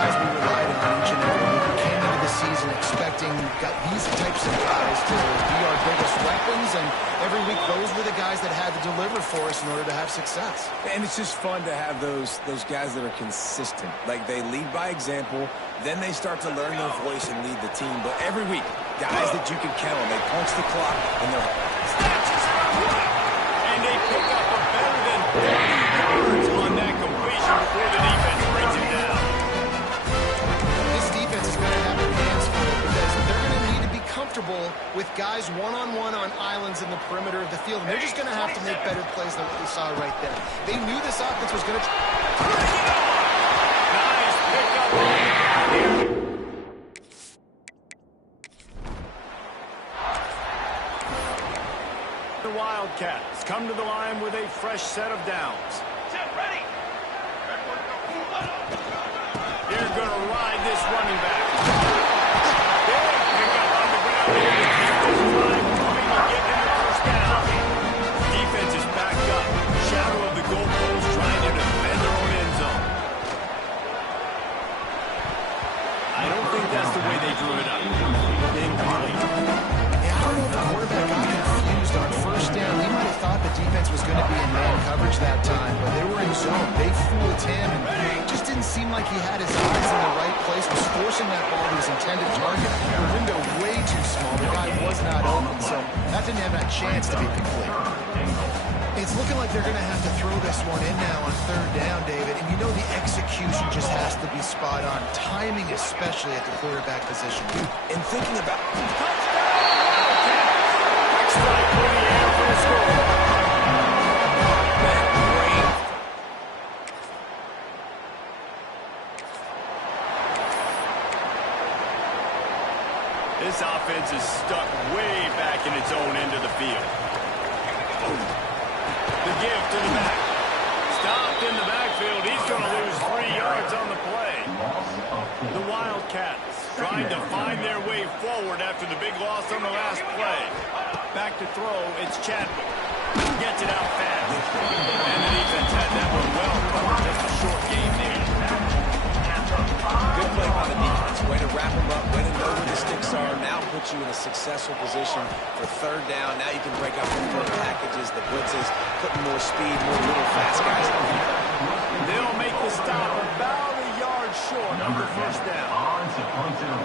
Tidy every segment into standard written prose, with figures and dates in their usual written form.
guys we relied on each and every week. We came into the season expecting these types of guys to be our biggest weapons, and every week those were the guys that had to deliver for us in order to have success. And it's just fun to have those guys that are consistent. Like, they lead by example, then they start to learn their voice and lead the team. But every week, guys that you can count on, they punch the clock, and they're... Snatches it up, and they pick up a better than 30 yards on that completion before the defense brings him down. This defense is going to have their hands full because they're going to need to be comfortable with guys one-on-one on islands in the perimeter of the field. And they're just going to have to make better plays than what we saw right there. They knew this offense was going to... Nice pickup. The Wildcats come to the line with a fresh set of downs. Ready. They're going to ride this running back. Big pickup on the ground here. Defense trying moving to get him the first down. Defense is backed up. Shadow of the goalpost trying to defend their own end zone. I don't think that's the way they drew it up. Incomplete. Yeah, I don't know if the quarterback got confused on first down. He might have thought the defense was going to be in man coverage that time, but they were in zone. They fooled him, and it just didn't seem like he had his eyes in the right place, was forcing that ball to his intended target. The window way too small. The guy was not open, so that didn't have that chance to be complete. It's looking like they're going to have to throw this one in now on third down, David, and you know the execution just has to be spot on. Timing, especially at the quarterback position. And thinking about... Strike for the air for the score. This offense is stuck way back in its own end of the field. The give to the back. Stopped in the backfield. He's going to lose 3 yards on the play. The Wildcats trying to find their way forward after the big loss on the last play. Back to throw, it's Chadwick. Gets it out fast. And the defense had that one well covered. Just a short game there. Good play by the defense. Way to wrap them up, way to know where the sticks are. Now put you in a successful position for third down. Now you can break up the third packages, the blitzes, putting more speed, more little fast guys in the field. They'll make the stop about a yard short of the first down.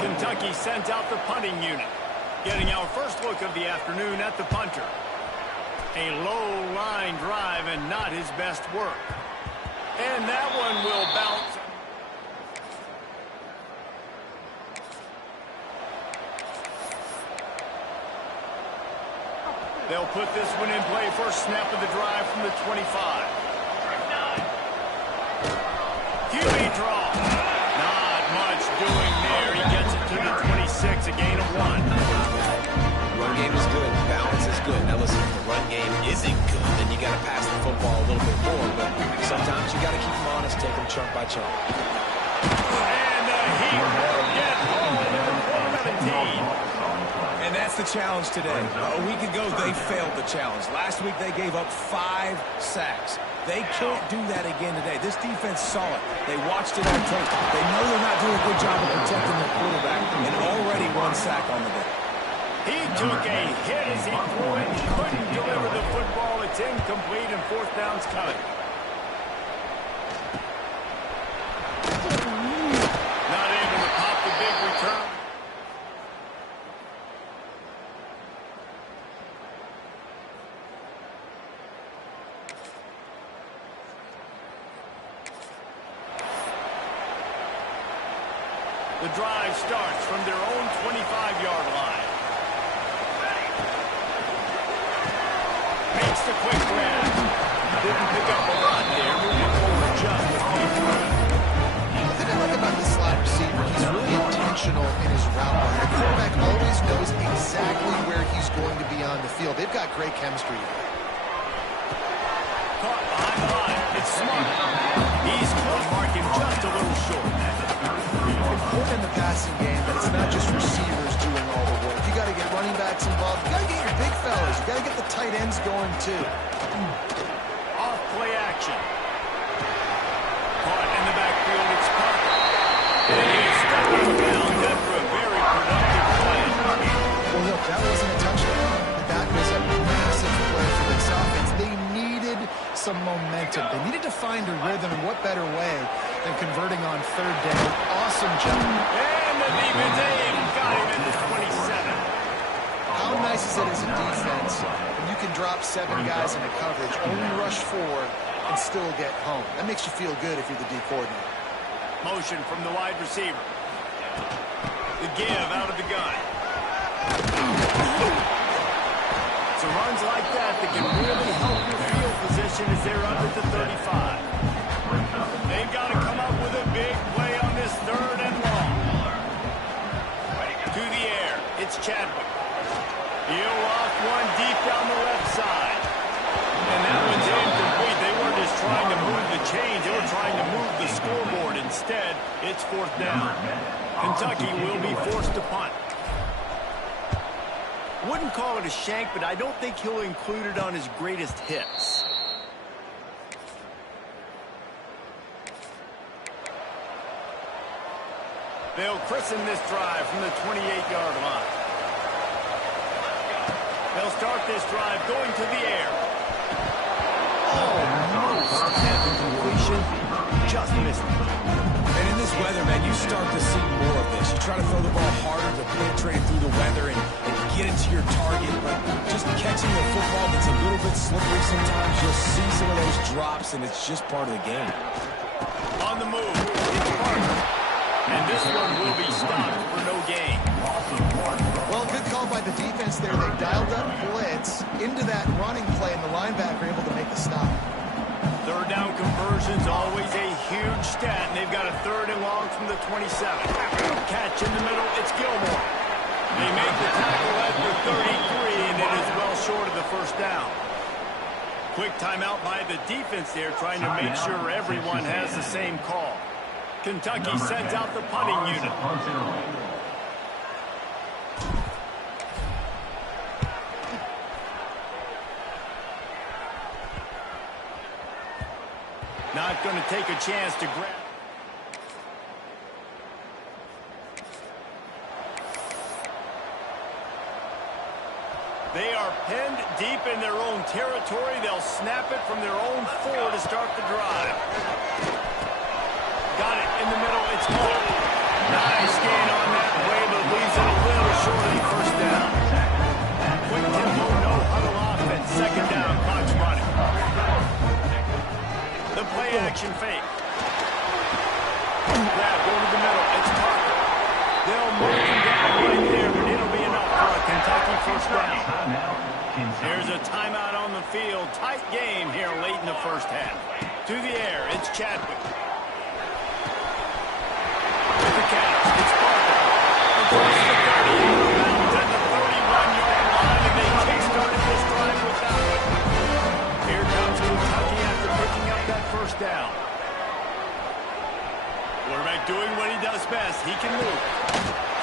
Kentucky sends out the punting unit. Getting our first look of the afternoon at the punter. A low line drive and not his best work. And that one will bounce. They'll put this one in play. First snap of the drive from the 25. QB draw. Not much doing there. He gets it to the 26, a gain of 1. Run game is good. Balance is good. Now listen, if the run game isn't good, then you got to pass the football a little bit more. But sometimes you got to keep them honest, take them chunk by chunk. And the Heat will get home with 17. And that's the challenge today. A week ago, they failed the challenge. Last week, they gave up 5 sacks. They can't do that again today. This defense saw it. They watched it on tape. They know they're not doing a good job of protecting their quarterback, and already 1 sack on the day. He took a hit as he threw it. He couldn't deliver the football. It's incomplete, and fourth down's coming. Not able to pop the big return. The drive starts from their own 25-yard line. Makes the quick grab. Didn't pick up a lot there. Moving forward just a few. The thing I like about the slot receiver, he's really intentional in his route running. The quarterback always knows exactly where he's going to be on the field. They've got great chemistry. Caught behind the line. It's smart. He's close. Marking just a little short. Important in the passing game that it's not just receivers doing all the work. You got to get running backs involved. You got to get your big fellas. You got to get the tight ends going too. Off play action. Caught in the backfield. It's Parker. momentum. They needed to find a rhythm, and what better way than converting on third down. Awesome job. And the defense got him at the 27. How nice is it as a defense when you can drop 7 guys into coverage, only rush 4, and still get home? That makes you feel good if you're the D coordinator. Motion from the wide receiver. The give out of the gun. So runs like that can really help your field position as they're under the 35. They've got to come up with a big play on this third and long. To the air. It's Chadwick. He'll lock one deep down the left side. And that one's incomplete. They weren't just trying to move the chains. They were trying to move the scoreboard. Instead, it's fourth down. Kentucky will be forced to punt. Wouldn't call it a shank, but I don't think he'll include it on his greatest hits. They'll christen this drive from the 28-yard line. They'll start this drive going to the air. Almost had the completion, just missed it. And in this weather, man, you start to see more of this. You try to throw the ball harder to penetrate through the weather and get it to your target, but just catching the football that's a little bit slippery sometimes, you'll see some of those drops, and it's just part of the game. On the move, it's Parker. And this one will be stopped for no gain. Well, good call by the defense there. They dialed up blitz into that running play, and the linebacker able to make the stop. Third down conversion's always a huge stat, and they've got a third and long from the 27. Catch in the middle, it's Gilmore. They make the tackle at the 33, and it is well short of the first down. Quick timeout by the defense there, trying to make sure everyone has the same call. Kentucky sends out the punting unit. Not going to take a chance to grab. They are pinned deep in their own territory. They'll snap it from their own 4 to start the drive. Got it in the middle. It's Hall. Nice gain on that way, but leaves it a little short of the first down. Quick tempo, no huddle offense. Second down, clock's running. The play action fake. Grab, go to the middle. It's Parker. They'll move him down right there, but it'll be enough for a Kentucky first down. There's a timeout on the field. Tight game here late in the first half. To the air, it's Chadwick. With the catch, it's Parker. Across the 30, out at the 31-yard line, and they kick-started this drive with that one. Here comes Kentucky after picking up that first down. Quarterback doing what he does best. He can move.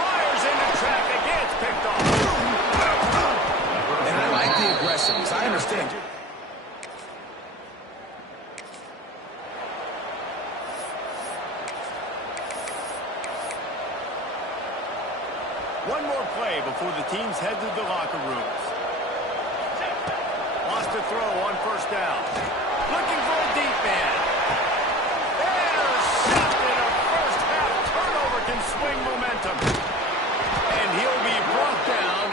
Fires into traffic. It's picked off. And I like the aggressiveness. I understand. One more play before the teams head to the locker rooms. Lost a throw on first down. Looking for a deep man. Intercepted. A first half turnover can swing momentum. And he'll be brought down.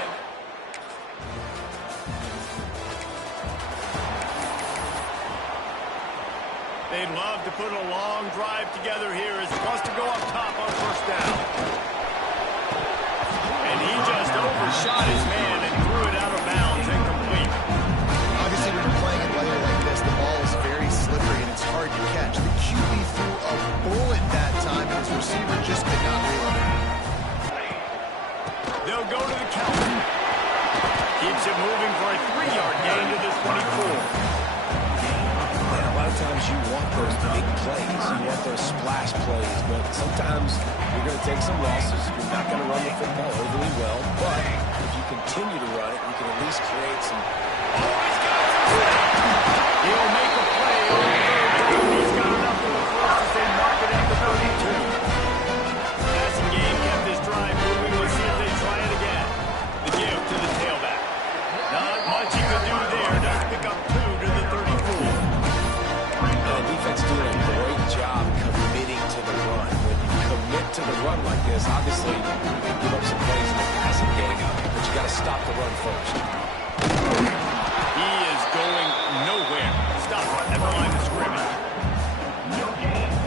They'd love to put a long drive together here as he wants to go up top on first down. And he just overshot his man and threw it out of bounds, incomplete. Obviously, when you're playing in weather like this, the ball is very slippery and it's hard to catch. The QB threw a bullet that time, and his receiver just could not reel him in. They'll go to the counter. Keeps it moving for a 3-yard gain to the 24. And a lot of times you want those big plays. You want those splash plays. But sometimes you're going to take some losses. You're not going to run the football overly well. But if you continue to run it, you can at least create some. Oh, he's got some. He'll make a play on the third down. He's got enough for the first as they mark it at the 32. Passing game kept this drive moving. We'll see if they try it again. The give to the tailback. Not much he could do there. Does pick up 2 to the 34. to the run like this, obviously you can give up some plays in the passing game, but you got to stop the run first. He is going nowhere. Stop at the line of scrimmage.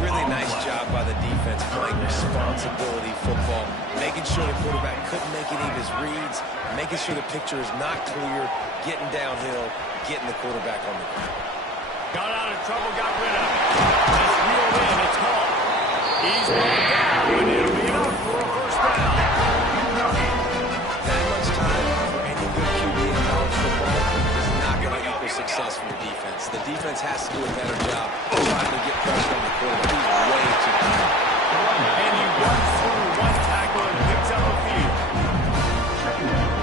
Really nice job by the defense playing responsibility football, making sure the quarterback couldn't make any of his reads, making sure the picture is not clear, getting downhill, getting the quarterback on the ground. Got out of trouble, got rid of it. Just reeled in, it's caught. He's brought down, and it'll be enough for a first down. That much time for any good QB in college football is not going to equal success for the defense. The defense has to do a better job trying to get pressure on the quarterback. He's way too high. And he runs through one tackle and picks up a few.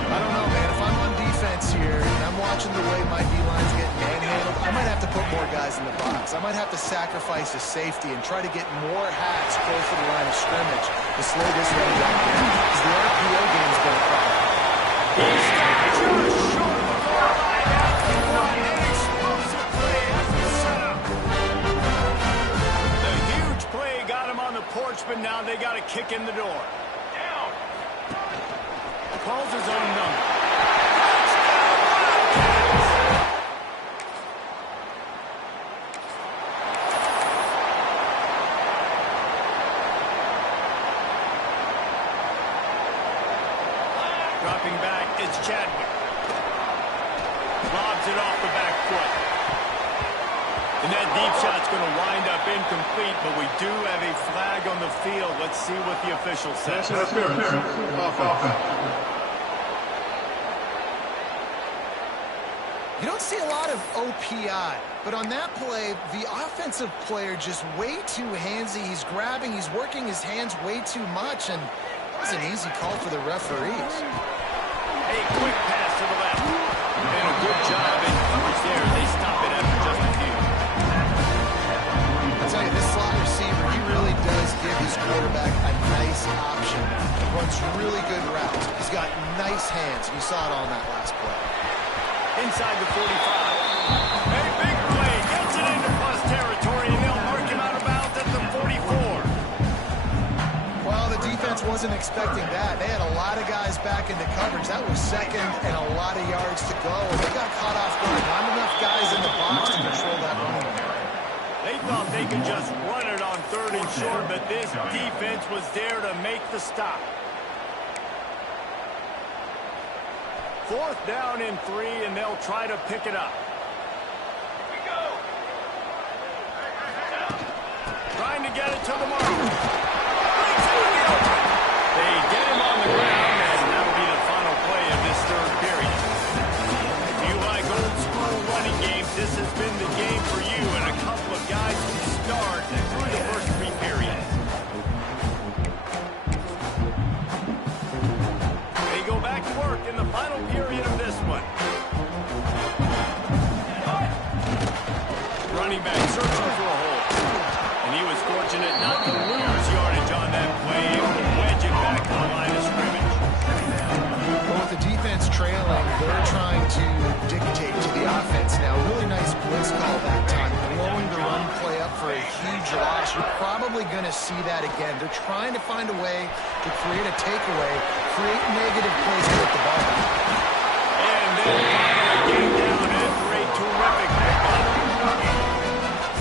I don't know, man. If I'm on defense here and I'm watching the way my D-line's getting manhandled, I might have to put more guys in the box. I might have to sacrifice a safety and try to get more hats close to the line of scrimmage to slow this one down because the RPO game's been a problem. He's stopped just short of the goal line after an explosive play as the setup. The huge play got him on the porch, but now they got a kick in the door. Down. Calls his own number. Dropping back, it's Chadwick. Lobs it off the back foot. And that deep shot's going to wind up incomplete, but we do have a flag on the field. Let's see what the official says. You don't see a lot of OPI, but on that play, the offensive player just way too handsy. He's grabbing, he's working his hands way too much, and that was an easy call for the referees. A quick pass to the left. And a good job in coverage there. They stop it after just a few. I'll tell you, this slot receiver, he really does give his quarterback a nice option. He runs really good routes. He's got nice hands. You saw it on that last play. Inside the 45. A big play. Gets it into plus territory, and they'll mark him out of bounds at the 44. Well, the defense wasn't expecting that. They had a lot of guys back into coverage. That was second and a lot of yards to go. And they got caught off guard. Not enough guys in the box to control that running game. They thought they could just run it on third and short, but this defense was there to make the stop. Fourth down and 3, and they'll try to pick it up. Trying to get it to the mark. Brings it in the open. They get him on the ground, and that'll be the final play of this third period. If you like old school running games, this has been the game for you, and a couple of guys who start through the first 3 periods. They go back to work in the final period of this one. Running back searching for a hole. And he was fortunate not to lose yardage on that play, able to wedge it back to the line of scrimmage. Well, with the defense trailing, they're trying to dictate to the offense now. Really nice blitz call that time, blowing the run play up for a huge loss. You're probably going to see that again. They're trying to find a way to create a takeaway, create negative plays to get the ball back. And then finally getting down after a terrific pickup.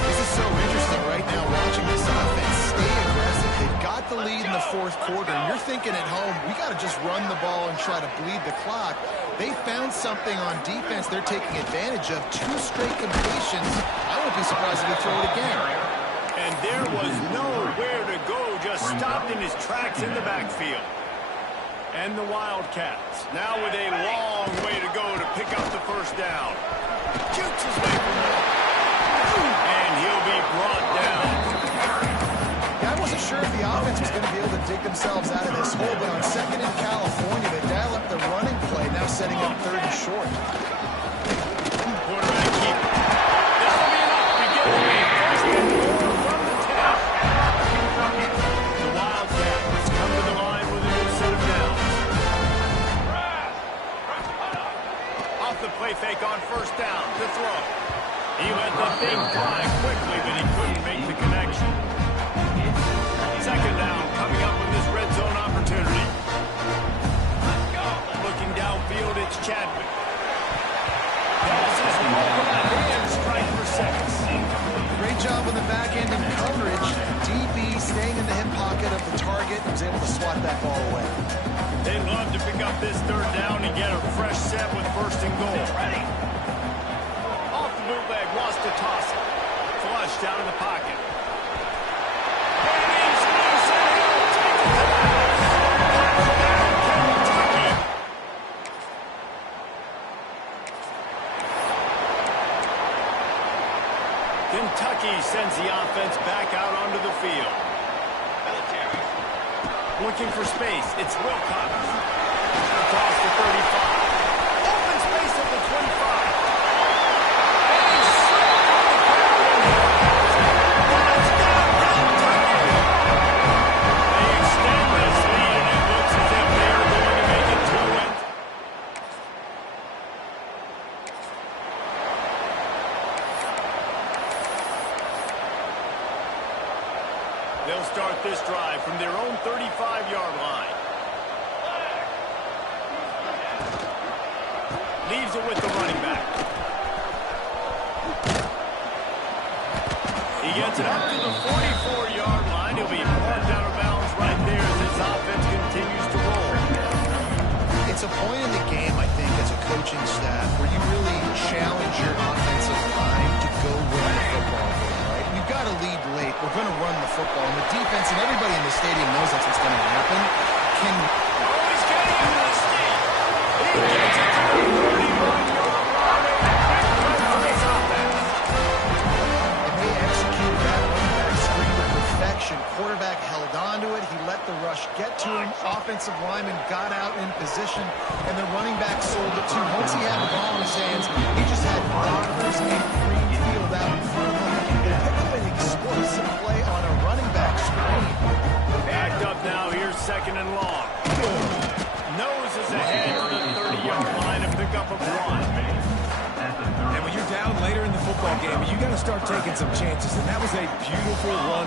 This is so interesting right now, watching this offense stay aggressive. They've got the lead in the fourth quarter, and you're thinking at home, we got to just run the ball and try to bleed the clock. They found something on defense they're taking advantage of. 2 straight completions. I won't be surprised if they throw it again. And there was nowhere to go, just stopped in his tracks in the backfield. And the Wildcats, now with a long way to go to pick up the first down. Shoots his way for more. And he'll be brought down. Yeah, I wasn't sure if the offense was going to be able to dig themselves out of this hole, but on second in California, they dial up the running play, now setting up third and short. Quarterback keep. This will be enough to get away. First and 4 from the 10. The Wildcats come to the line with a new set of downs. Off the play fake on first down to throw. He let the thing fly quickly, but he couldn't make the connection. Second down coming up with able to swat that ball away. They'd love to pick up this third down and get a fresh set with first and goal. Ready. Off the bootleg, wants to toss it. Flush down in the pocket. And he's loose and he'll take it to the house. Kentucky. Kentucky sends the offense back out onto the field. Looking for space. It's Wilcox. Across the 35. Open space at the 25. And he's slammed on the ground. Touchdown, Kentucky. They extend this lead, and it looks as if they're going to make it 2-win. They'll start this drive from their own 35-yard line. Leaves it with the running back. He gets it up to the 44-yard line. He'll be marked out of bounds right there as this offense continues to roll. It's a point in the game, I think, as a coaching staff, where you really challenge your offensive line to go win the football game, right? We've got to lead late. We're going to run the football. And the defense, and everybody in the stadium knows that's what's going to happen, can... Oh, he's getting into the steam. He gets it to the 31-yard line. A big play for this offense. And they executed that running back screen to perfection. Quarterback held on to it. He let the rush get to him. Offensive lineman got out in position, and the running back sold it too. Once he had the ball in his hands, he just had blockers and green field out in front of him. And picked up an explosive play on a running back screen. Backed up now. Here's second and long. Nose is ahead to the 30-yard line to pick up a run. And when you're down later in the football game, you got to start taking some chances. And that was a beautiful run.